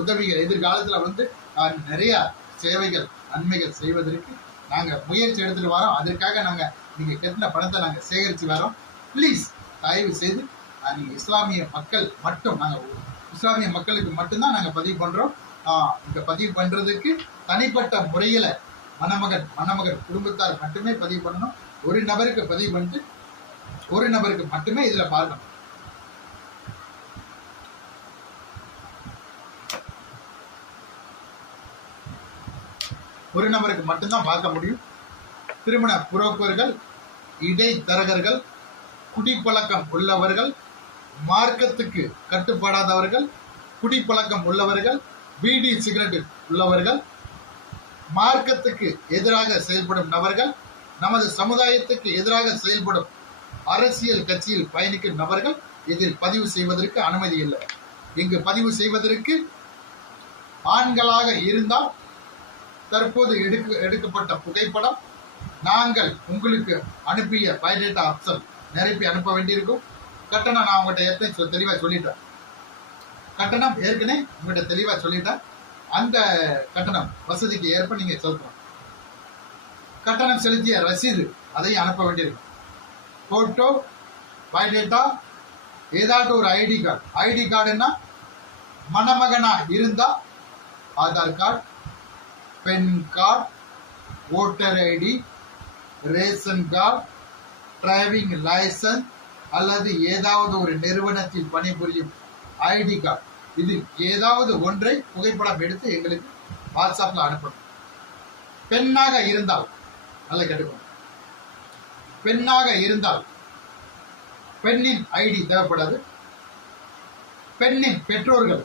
உதவிகள் எதிர்காலத்தில் வந்து நிறைய சேவைகள் நன்மைகள் செய்வதற்கு நாங்கள் முயற்சி எடுத்துட்டு வரோம். அதற்காக நாங்கள் நீங்கள் கட்டின பணத்தை நாங்கள் சேகரித்து வரோம். ப்ளீஸ் தயவு செய்து நீங்கள் இஸ்லாமிய மக்கள் மட்டும், நாங்கள் இஸ்லாமிய மக்களுக்கு மட்டும்தான் நாங்கள் பதிவு பண்ணுறோம். இங்கே பதிவு பண்ணுறதுக்கு தனிப்பட்ட முறையில் மணமகன் குடும்பத்தார் மட்டுமே பதிவு பண்ணணும். ஒரு நபருக்கு பதிவு பண்ணிட்டு ஒரு நபருக்கு மட்டுமே இதில் பார்க்கணும். ஒரு நபருக்கு மட்டும்தான் பார்க்க முடியும். திருமண புரோக்கர்கள், இடைத்தரகர்கள், குடிப்பழக்கம் உள்ளவர்கள், மார்க்கத்துக்கு கட்டுப்படாதவர்கள், குடிப்பழக்கம் உள்ளவர்கள், பீடி சிகரெட் உள்ளவர்கள், மார்க்கத்துக்கு எதிராக செயல்படும் நபர்கள், நமது சமுதாயத்துக்கு எதிராக செயல்படும் அரசியல் கட்சியில் பயணிக்கும் நபர்கள் இதில் பதிவு செய்வதற்கு அனுமதி இல்லை. இங்கு பதிவு செய்வதற்கு ஆண்களாக இருந்தால் தற்போது எடுக்கப்பட்ட புகைப்படம் நாங்கள் உங்களுக்கு அனுப்பிய பயோடேட்டா ஆப்ஷன் நிரப்பி அனுப்ப வேண்டியிருக்கும். கட்டணம் நான் உங்கள்கிட்ட ஏற்கனவே தெளிவாக சொல்லிட்டேன். கட்டணம் ஏற்கனவே உங்கள்கிட்ட தெளிவாக சொல்லிட்டேன். அந்த கட்டணம் வசதிக்கு ஏற்ப நீங்கள் செலுத்தணும். கட்டணம் செலுத்திய ரசீது அதையும் அனுப்ப வேண்டியிருக்கும். போட்டோ, பயோடேட்டா, ஏதாவது ஒரு ஐடி கார்டுன்னா மணமகனா இருந்தா Aadhaar card, PAN card, voter ID, ration card, driving licence அல்லது ஏதாவது ஒரு நிறுவனத்தில் பணிபுரியும் ஐடி கார்டு, இது ஏதாவது ஒன்றை புகைப்படம் எடுத்து எங்களுக்கு வாட்ஸ்அப்ல அனுப்பணும். பெண்ணாக இருந்தால் நல்ல கேட்டுக்கணும். பெண்ணாக இருந்தால் பெண்ணின் ஐடி தேவைப்படாது. பெண்ணின் பெற்றோர்கள்